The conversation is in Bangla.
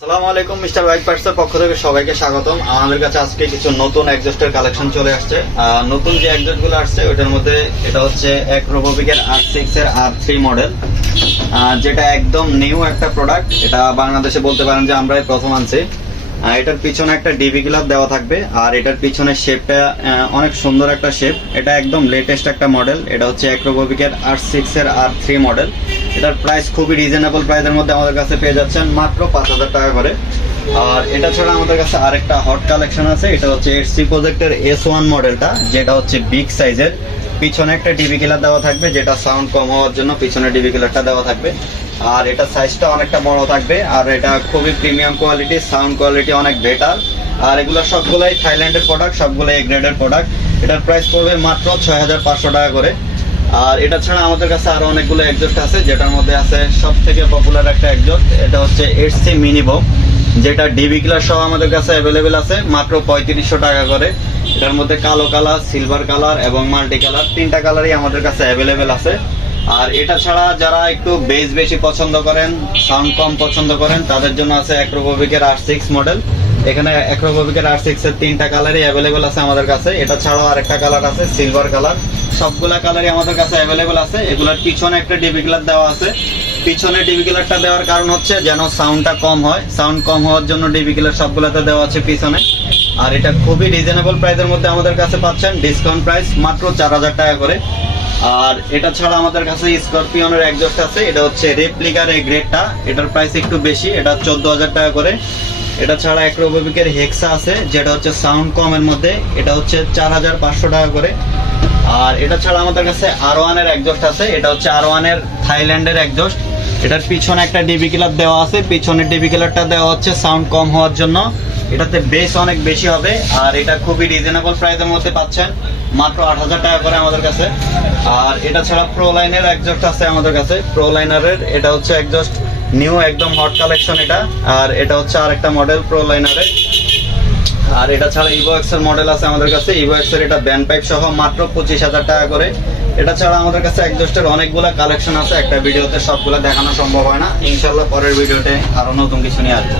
আসসালামু আলাইকুম, মিস্টার হোয়াইট পার্টসের পক্ষ থেকে সবাইকে স্বাগতম। আমাদের কাছে আজকে কিছু নতুন এক্সজস্টের কালেকশন চলে আসছে। নতুন যে এক্সজস্ট গুলো আসছে ওইটার মধ্যে এটা হচ্ছে অ্যাক্রোববিকের R6 এর R3 মডেল, যেটা একদম নিউ একটা প্রোডাক্ট। এটা বাংলাদেশে বলতে পারেন যে আমরাই প্রথম আনছি। এটার পিছনে একটা ডিবি গ্লাস দেওয়া থাকবে, আর এটার পিছনে শেপটা অনেক সুন্দর একটা শেপ। এটা একদম লেটেস্ট একটা মডেল। এটা হচ্ছে অ্যাক্রোববিকের R6 এর R3 মডেল। এটার প্রাইস খুবই রিজনেবল প্রাইসের মধ্যে আমাদের কাছে পেয়ে যাচ্ছেন মাত্র 5,000 টাকা করে। আর এটা ছাড়া আমাদের কাছে আরেকটা হট কালেকশন আছে। এটা হচ্ছে HC প্রজেক্টের S1 মডেলটা, যেটা হচ্ছে বিগ সাইজের। পিছনে একটা ডিবি কিলার দেওয়া থাকবে, যেটা সাউন্ড কম হওয়ার জন্য পিছনে ডিবি কিলারটা দেওয়া থাকবে। আর এটা সাইজটা অনেকটা বড় থাকবে, আর এটা খুবই প্রিমিয়াম কোয়ালিটি, সাউন্ড কোয়ালিটি অনেক বেটার। আর এগুলো সবগুলাই থাইল্যান্ডের প্রোডাক্ট, সবগুলাই গ্রেডের প্রোডাক্ট। এটার প্রাইস পড়বে মাত্র 6,500 টাকা করে। আর এটা ছাড়া আমাদের কাছে আরো অনেকগুলো এক্সজস্ট আছে, যেটার মধ্যে আছে সব থেকে পপুলার একটা এক্সজস্ট। এটা হচ্ছে HC মিনিবম, যেটা ডিবি কিলার সহ আমাদের কাছে অ্যাভেলেবেল আছে মাত্র 3500 টাকা করে। এটার মধ্যে কালো কালার, সিলভার কালার এবং মাল্টি কালার, তিনটা কালারই আমাদের কাছে অ্যাভেলেবেল আছে। আর এটা ছাড়া যারা একটু বেস বেশি পছন্দ করেন, সাউন্ড কম পছন্দ করেন, তাদের জন্য আছে অ্যাক্রোববিকের R6 মডেল। এখানে অ্যাক্রোববিকের R6 এর তিনটা কালারই অ্যাভেলেবেল আছে আমাদের কাছে। এটা ছাড়াও আরেকটা কালার আছে সিলভার কালার। সবগুলা কালারই আমাদের কাছে অ্যাভেলেবেল আছে। এগুলোর পিছনে একটা ডিবি কিলার দেওয়া আছে। পিছনে ডিবি কিলারটা দেওয়ার কারণ হচ্ছে যেন সাউন্ডটা কম হয়। সাউন্ড কম হওয়ার জন্য ডিবি কিলার সবগুলাতে দেওয়া আছে পিছনে। আর এটা খুবই রিজনেবল প্রাইসের মধ্যে আমাদের কাছে পাচ্ছেন, ডিসকাউন্ট প্রাইস মাত্র 4,000 টাকা করে। আর এটা ছাড়া আমাদের কাছে স্করপিয়নের এক্সজস্ট আছে। এটা হচ্ছে রেপ্লিকার এই গ্রেডটা, এটার প্রাইস একটু বেশি, এটা 14,000 টাকা করে। এটা ছাড়া অ্যাক্রোববিকের হেক্সা আছে, যেটা হচ্ছে সাউন্ড কমের মধ্যে, এটা হচ্ছে 4,500 টাকা করে। আর এটা ছাড়া আমাদের কাছে R1 এর এক্সজস্ট আছে। এটা হচ্ছে R1 এর থাইল্যান্ডের এক্সজস্ট। এটার পিছনে একটা ডিবি কিলার দেওয়া আছে। পিছনের ডিবি কিলারটা দেওয়া হচ্ছে সাউন্ড কম হওয়ার জন্য। এটাতে বেস অনেক বেশি হবে। আর এটা খুবই রিজনেবল প্রাইসের মধ্যে পাচ্ছেন মাত্র 8,000 টাকা করে আমাদের কাছে। আর এটা ছাড়া প্রো লাইনের এক্সজস্ট আছে আমাদের কাছে। প্রো লাইনারের এটা হচ্ছে এক্সজস্ট নিউ, একদম হট কালেকশন এটা। আর এটা হচ্ছে আরেকটা মডেল প্রো লাইনারের। আর এটা ছাড়া ইভোএক্স এর মডেল আছে আমাদের কাছে। ইভোএক্স এর এটা ব্যান্ড পাইপ সহ মাত্র 25,000 টাকা করে। এটা ছাড়া আমাদের কাছে এক্সজস্টের অনেকগুলা কালেকশন আছে, একটা ভিডিওতে সবগুলা দেখানো সম্ভব হয় না। ইনশাআল্লাহ পরের ভিডিওতে আরো নতুন কিছু নিয়ে আসবো।